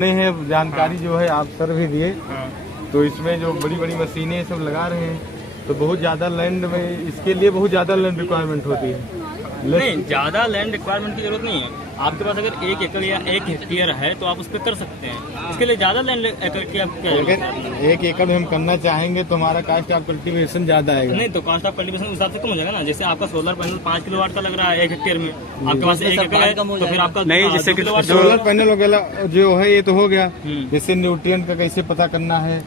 हैं जानकारी जो है आप सर भी दिए। तो इसमें जो बड़ी बड़ी मशीनें सब लगा रहे हैं तो बहुत ज़्यादा लैंड में, इसके लिए बहुत ज़्यादा लैंड रिक्वायरमेंट होती है। नहीं, ज़्यादा लैंड रिक्वायरमेंट की जरूरत नहीं है। आपके पास अगर 1 एकड़ या 1 हेक्टेयर है तो आप उस पर कर सकते हैं। इसके लिए ज़्यादा लैंड एकड़ की आप क्या, अगर 1 एकड़ हम करना चाहेंगे तो हमारा कास्ट ऑफ कल्टीवेशन ज़्यादा आएगा। नहीं, तो कास्ट ऑफ कल्टीवेशन उस हिसाब से कम हो जाएगा ना। जैसे आपका सोलर पैनल 5 किलोवाट का लग रहा है 1 हेक्टेयर में, आपके पास 1 एकड़ है तो फिर आपका नहीं, जैसे सोलर पैनल वगैरह जो है ये तो हो गया। जैसे न्यूट्रिएंट का कैसे पता करना है,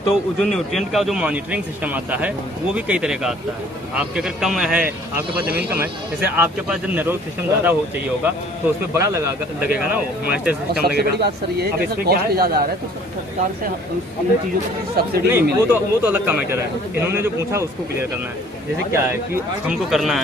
तो जो न्यूट्रिएंट का जो मॉनिटरिंग सिस्टम आता है वो भी कई तरह का आता है। आपके अगर कम है, आपके पास जमीन कम है, जैसे आपके पास जब नेटवर्क सिस्टम ज़्यादा हो चाहिए होगा तो उसमें बड़ा लगेगा ना, वो मास्टर सिस्टम लगेगा। बड़ी बात सर ये अब है इसमें कि क्या है, ज़्यादा आ रहा है तो सरकार से हम चीज़ों की सब्सिडी नहीं, नहीं वो तो अलग का मैटर है। इन्होंने जो पूछा उसको क्लियर करना है। जैसे क्या है कि हमको करना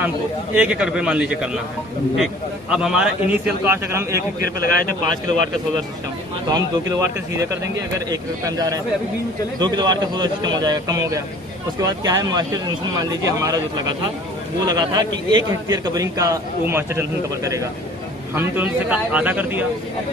हमको 1 एकड़ पे मान लीजिए करना है, ठीक। अब हमारा इनिशियल कॉस्ट अगर हम 1 हेक्टेयर पे लगाए थे 5 किलोवाट का सोलर सिस्टम, तो हम 2 किलोवाट का सीधे कर देंगे। अगर 1 एकड़ पे हम जा रहे हैं 2 किलोवाट का सोलर सिस्टम हो जाएगा, कम हो गया। उसके बाद क्या है, मास्टर जंक्शन मान लीजिए हमारा जो लगा था वो लगा था कि 1 हेक्टेयर कवरिंग का वो मास्टर जंक्शन कवर करेगा। हम तो उनसे आधा कर दिया,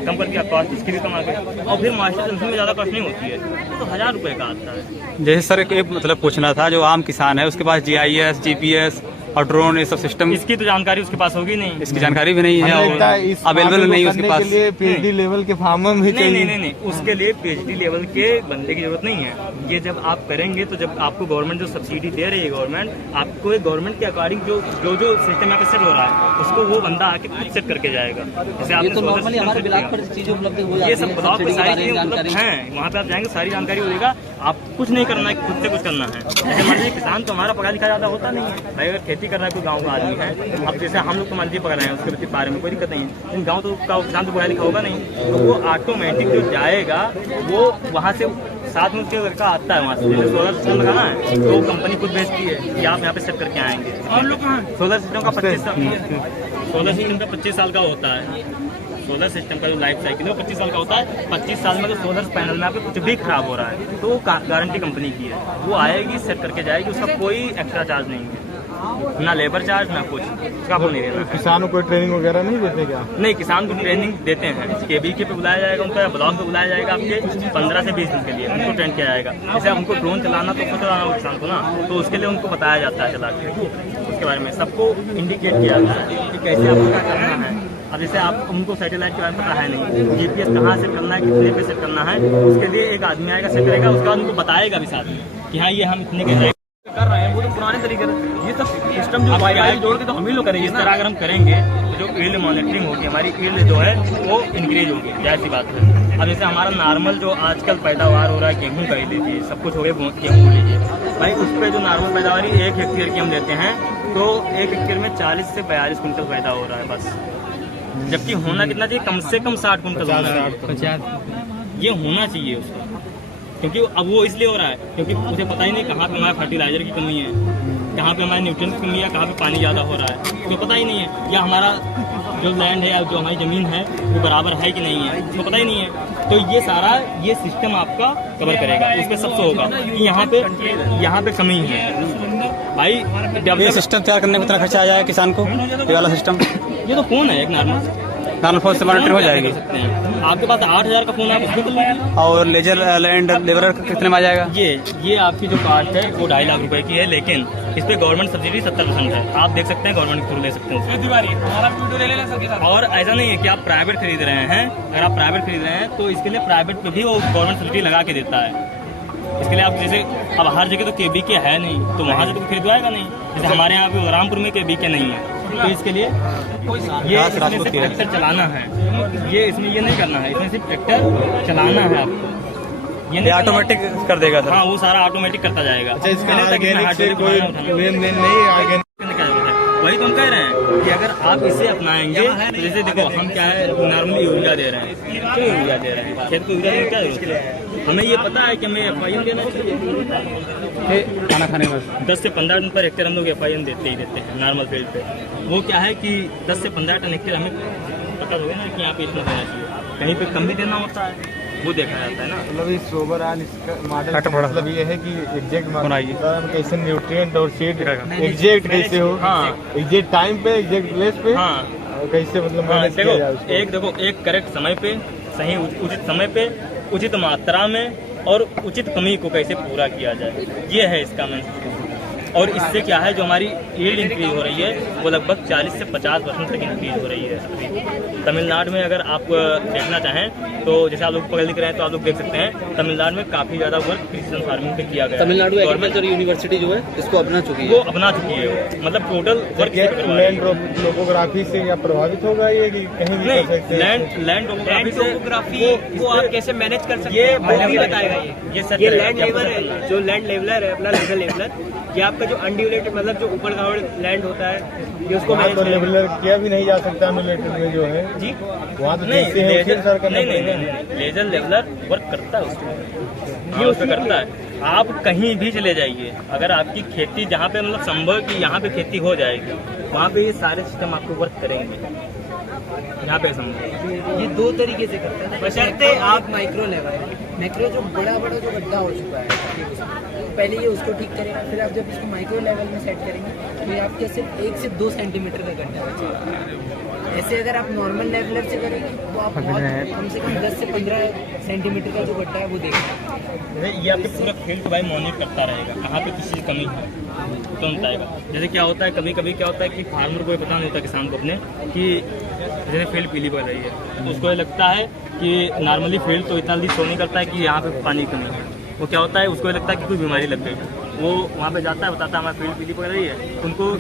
कम कर दिया, कॉस्ट इसकी भी कम आ गई। और फिर मास्टर जंक्शन में ज़्यादा कॉस्ट नहीं होती है, तो 1000 रुपये का आता है। जैसे सर एक मतलब पूछना था, जो आम किसान है उसके पास GIS, GPS और ड्रोन ये सब सिस्टम, इसकी तो जानकारी उसके पास होगी नहीं, इसकी जानकारी भी नहीं है और अवेलेबल नहीं है उसके पास। PhD लेवल के फार्मर भी चाहिए। नहीं, उसके लिए PhD लेवल के बंदे की जरूरत नहीं है। ये जब आप करेंगे तो जब आपको गवर्नमेंट जो सब्सिडी दे रही है, गवर्नमेंट आपको गवर्नमेंट के अकॉर्डिंग जो सिस्टम यहाँ पे सेट हो रहा है उसको वो बंदा आके खुद सेट करके जाएगा। जैसे आपने तो नॉर्मली हमारे ब्लॉक पर चीजें उपलब्ध हो जाती हैं, ये सब ब्लॉक पर सारी चीजें उपलब्ध जानकारी हैं, वहाँ पे आप जाएंगे सारी जानकारी हो जाएगा। आप कुछ नहीं करना है, खुद से कुछ करना है। जैसे मान लीजिए किसान तो हमारा पढ़ा लिखा ज्यादा होता नहीं है भाई, अगर खेती कर रहा है कोई गाँव का आदमी है, अब जैसे हम लोग तो मान लीजिए पकड़ रहे हैं उसके बारे में कोई दिक्कत नहीं है, लेकिन गाँव तो का किसान तो पढ़ा लिखा होगा नहीं, तो वो ऑटोमेटिक जो जाएगा वो वहाँ से साथ में उसके लड़का आता है वहाँ से। जैसे सोलर सिस्टम लगाना है तो कंपनी खुद भेजती है कि आप यहाँ पे सेट करके आएंगे। सोलर सिस्टम का 25 साल का होता है। सोलर सिस्टम का जो लाइफ साइकिल है वो 25 साल का होता है। 25 साल में तो सोलर पैनल में आपको कुछ भी खराब हो रहा है तो वो गारंटी कंपनी की है, वो आएगी सेट करके जाएगी, उसका कोई एक्स्ट्रा चार्ज नहीं है, ना लेबर चार्ज ना कुछ, उसका आपको नहीं देना। किसानों को ट्रेनिंग वगैरह नहीं देते क्या? नहीं, किसान को ट्रेनिंग देते हैं। KBK पे बुलाया जाएगा उनको, ब्लॉक पे बुलाया जाएगा आपके 15 से 20 दिन के लिए उनको ट्रेन किया जाएगा। जैसे उनको ड्रोन चलाना तो खुद चलाना हो किसान को ना, तो उसके लिए उनको बताया जाता है चला के, उसके बारे में सबको इंडिकेट किया जाता है कि कैसे आपको क्या करना है। अब जैसे आप उनको सैटेलाइट के बारे में पता है नहीं, GPS कहाँ सेट करना है, कितने पे सेट करना है, उसके लिए एक आदमी आएगा सेट करेगा, उसके बाद उनको बताएगा भी साथ में कि हाँ ये हम इतने के कर रहे हैं। वो तो पुराने तरीके ये सब सिस्टम जो वाई जोड़ के तो हम ही लोग करेंगे। इस तरह अगर हम करेंगे तो जो ईल्ड मॉनिटरिंग होगी, हमारी ईल्ड जो है वो इंक्रीज होगी, जाहिर सी बात है। अब जैसे हमारा नॉर्मल जो आजकल पैदावार हो रहा है गेहूँ का ही लीजिए, सब कुछ हो गया गेहूँ लीजिए भाई, उस पर जो नॉर्मल पैदावार 1 हेक्टेयर की हम देते हैं तो 1 हेक्टेयर में 40 से 42 कुंटल पैदा हो रहा है बस, जबकि होना कितना चाहिए, कम से कम 60 कुंटल होना चाहिए। ये होना चाहिए उसका, क्योंकि अब वो इसलिए हो रहा है क्योंकि मुझे पता ही नहीं कहाँ पे हमारे फर्टिलाइजर की कमी है, कहाँ पे हमारे न्यूट्रिएंट की कमी है, कहाँ पे पानी ज़्यादा हो रहा है, तो पता ही नहीं है। या हमारा जो लैंड है या जो हमारी ज़मीन है वो बराबर है कि नहीं है, उसको पता ही नहीं है। तो ये सारा ये सिस्टम आपका कवर करेगा, उस पर सबसे होगा कि यहाँ पे कमी है भाई। ये सिस्टम तैयार करने में कितना खर्चा आ जाएगा किसान को, ये वाला सिस्टम? ये तो फ़ोन है एक नॉर्मल फोन से मॉनिटर हो जाएगी। आपके पास 8000 का फोन है, उसमें तो और लेजर लैंड लेबर कितने में आ जाएगा? ये आपकी जो कास्ट है वो 2.5 लाख रुपए की है, लेकिन इस पे गवर्नमेंट सब्सिडी 70% है। आप देख सकते हैं गवर्नमेंट के थ्रू ले सकते हैं। और ऐसा नहीं है कि आप प्राइवेट खरीद रहे हैं, अगर आप प्राइवेट खरीद रहे हैं तो इसके लिए प्राइवेट पे भी वो गवर्नमेंट सब्सिडी लगा के देता है। इसके लिए आप जैसे अब हर जगह तो KBK है नहीं, तो वहाँ से तो खरीदवाएगा नहीं। जैसे हमारे यहाँ पे रामपुर में KBK नहीं है, तो इसके लिए ये ट्रैक्टर चलाना है, ये इसमें ये नहीं करना है, इसमें सिर्फ ट्रैक्टर चलाना है आपको। ये ऑटोमेटिक कर देगा सर? हाँ, वो सारा ऑटोमेटिक करता जाएगा। अच्छा, इसका ऑर्गेनिक से कोई लेन देन नहीं है? वही तो हम कह रहे हैं कि अगर आप इसे अपनाएंगे तो जैसे देखो हम क्या है नॉर्मली यूरिया दे रहे हैं, क्यों यूरिया दे रहे हैं, खेत को यूरिया देने क्या जरूरत है? हमें ये पता है कि हमें FIM देना चाहिए, खाना खाने में 10 से 15 टन पर हेक्टेयर हम लोग FIM देते ही देते हैं नॉर्मल फील्ड पे। वो क्या है कि 10 से 15 टन हेक्टेयर हमें पता होगा ना कि यहाँ पे इतना देना चाहिए, कहीं पे कम भी देना होता है, वो देखा जाता है ना। मतलब इस ओवरऑल इसका मॉडल मतलब ये है कि एग्जैक्ट कैसे न्यूट्रिएंट और सीड एग्जैक्ट कैसे हो, हाँ एग्जैक्ट टाइम पे एग्जैक्ट प्लेस पे, हाँ कैसे मतलब हाँ, मैनेज किया जाए उसको? देखो एक करेक्ट समय पे सही उचित समय पे उचित मात्रा में और उचित कमी को कैसे पूरा किया जाए, ये है इसका मेन। और इससे क्या है, जो हमारी यील्ड इंक्रीज हो रही है वो लगभग 40 से 50% तक इंक्रीज हो रही है अभी। तमिलनाडु में अगर आप देखना चाहें तो जैसे आप लोग पढ़ लिख रहे हैं तो आप लोग देख सकते हैं तमिलनाडु में काफी ज्यादा वर्क प्रिसीजन फार्मिंग पे किया गया है। तमिलनाडु एग्रीकल्चर यूनिवर्सिटी जो है इसको अपना चुकी वो है। अपना चुकी है, वो मतलब टोटल वर्क लैंड टोपोग्राफी से क्या प्रभावित होगा ये कि कहीं भी कर सकते हैं? लैंड टोपोग्राफी को आप कैसे मैनेज कर सकते हैं वो भी बताएगा ये लैंड लेवल है, जो लैंड लेवलर है अपना लीगल लेवलर, ये आपका जो अनड्यूलेटेड मतलब जो ऊपर खावड़ लैंड होता है ये उसको वहाँ मैनेज तो करेगा। लेवलर किया भी नहीं जा सकता अनलेटेड में जो है जी वहाँ तो जैसे है उसी अनुसार करना पड़ेगा। लेजर लेवलर वर्क करता है उसमें, ये उसमें करता है। आप कहीं भी चले जाइए, अगर आपकी खेती जहाँ पे मतलब संभव कि यहाँ पे खेती हो जाएगी, वहाँ पे ये सारे सिस्टम आपको वर्क करेंगे, यहाँ पे संभव। ये दो तरीके से करते हैं, बशर्ते आप माइक्रो लेवल मैक्रो जो बड़ा जो गड्ढा हो चुका है पहले ये उसको ठीक करेगा, फिर आप जब इसको माइक्रो लेवल में सेट करेंगे तो ये आपके सिर्फ 1 से 2 सेंटीमीटर का गड्ढा बचेगा। ऐसे अगर आप नॉर्मल लेवलर से करेंगे तो आप बहुत कम से कम 10 से 15 सेंटीमीटर का जो गड्ढा है वो देखेंगे। ये आपके पूरा फील्ड को भाई मॉनिटर करता रहेगा, कहाँ पे किसी की कमी है तो बताएगा। जैसे क्या होता है, कभी कभी क्या होता है कि फार्मर को ये पता नहीं होता किसान को अपने कि जैसे फील्ड पीली पड़ रही है तो उसको ये लगता है कि नॉर्मली फील्ड तो इतना जल्दी शो नहीं करता है कि यहाँ पे पानी की कमी है। वो क्या होता है, उसको ये लगता है कि कोई बीमारी लग गई, वो वहाँ पे जाता है, बताता है हमारी फील्ड पीली पड़ रही है, उनको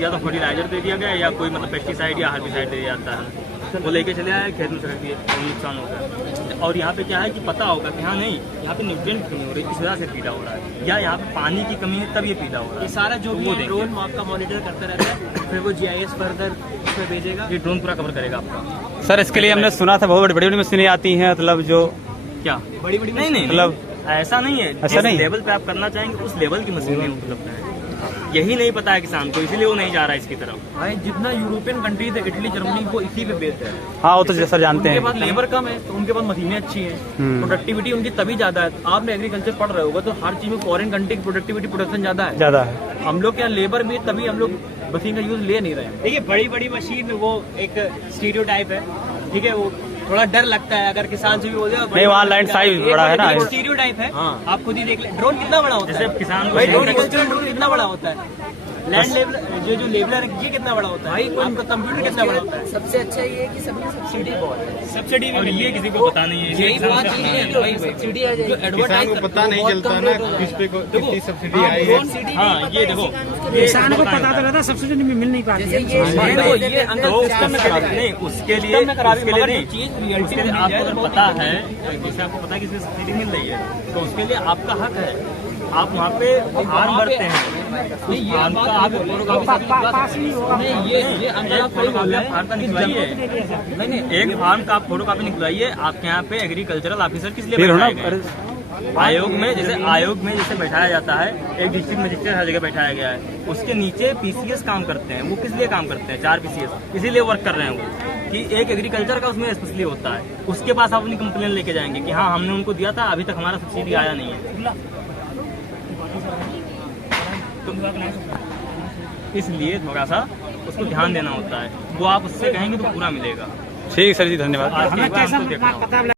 या तो फर्टिलाइजर दे दिया गया या कोई मतलब पेस्टिसाइड या हार्बिसाइड दे दिया जाता है, वो लेके चले आए खेत में छिड़क दिए, नुकसान होगा। और यहाँ पे क्या है कि पता होगा कि हाँ नहीं यहाँ पे न्यूट्रिएंट की कमी हो रही है, इस वजह से पीला हो रहा है, या यहाँ पे पानी की कमी है तब ये पीला हो रहा है। ये सारा जो भी वो ड्रोन आपका मॉनिटर करता रहता है, फिर वो GIS फर्दर उसमें भेजेगा। ये ड्रोन पूरा कवर करेगा आपका। सर इसके लिए हमने सुना था बहुत बड़ी बड़ी मशीनें आती हैं, मतलब जो क्या बड़ी नहीं मतलब ऐसा नहीं है, ऐसा जिस नहीं? लेवल पे आप करना चाहेंगे उस लेवल की मशीनें उपलब्ध है। यही नहीं पता है किसान को, इसीलिए वो नहीं जा रहा है इसकी तरफ। भाई जितना यूरोपियन कंट्रीज है, इटली जर्मनी को इसी पे बेस्ड है। हाँ वो तो जैसा जानते उनके हैं। पास लेबर कम है तो उनके पास मशीनें अच्छी हैं, प्रोडक्टिविटी उनकी तभी ज्यादा है। आपने एग्रीकल्चर पढ़ रहे होगा तो हर चीज में फॉरेन कंट्री की प्रोडक्टिविटी प्रोडक्शन ज्यादा है। ज्यादा है। हम लोग के यहाँ लेबर भी तभी हम लोग मशीन का यूज ले नहीं रहे हैं। देखिए बड़ी मशीन वो एक स्टीरियोटाइप है, ठीक है, वो थोड़ा डर लगता है अगर किसान से भी बोल दे नहीं, वहाँ लैंड साइज बड़ा है ना। स्टीरियोटाइप है। आप खुद ही देख ले, ड्रोन कितना बड़ा होता है। जैसे किसान को भाई ड्रोन कितना बड़ा होता है, लैंड लेवल जो लेवलर है ये कितना बड़ा होता है, भाई आपका कंप्यूटर कितना बड़ा होता है। सबसे अच्छा ये है कि सबने सब्सिडी बहुत है, सब्सिडी और ये किसी को पता नहीं है, यही बात है कि सब्सिडी आ जाएगी। किसान को पता नहीं चलता ना किस पे कितनी सब्सिडी आई है। हाँ ये देखो किसान को पता तो रहता सब्सिडी मिल नहीं पाती। जैसे ये अंदर सिस्टम में करा नहीं उसके लिए उसके लिए आपको अगर पता है, जैसे आपको पता है कि इसमें सब्सिडी मिल रही है तो उसके लिए आपका हक है, आप वहाँ पे फॉर्म भरते हैं, फॉर्म का आप फॉर्म का निकलवाइए, नहीं एक फॉर्म का आप फोटो कापी निकलवाइए, आपके यहाँ पे एग्रीकल्चरल ऑफिसर किस लिए बैठाए गए हैं? आयोग में जैसे बैठाया जाता है, एक डिस्ट्रिक्ट मजिस्ट्रेट हर जगह बैठाया गया है, उसके नीचे PCS काम करते हैं। वो किस लिए काम करते हैं? 4 PCS इसीलिए वर्क कर रहे हैं वो कि एक एग्रीकल्चर का उसमें स्पेशली होता है, उसके पास आप अपनी कंप्लेन लेके जाएंगे कि हाँ हमने उनको दिया था, अभी तक हमारा सब्सिडी आया नहीं है। तो इसलिए थोड़ा सा उसको ध्यान देना होता है, वो आप उससे कहेंगे तो पूरा मिलेगा। ठीक सर जी, धन्यवाद। आज के बाद हमको देखना होगा।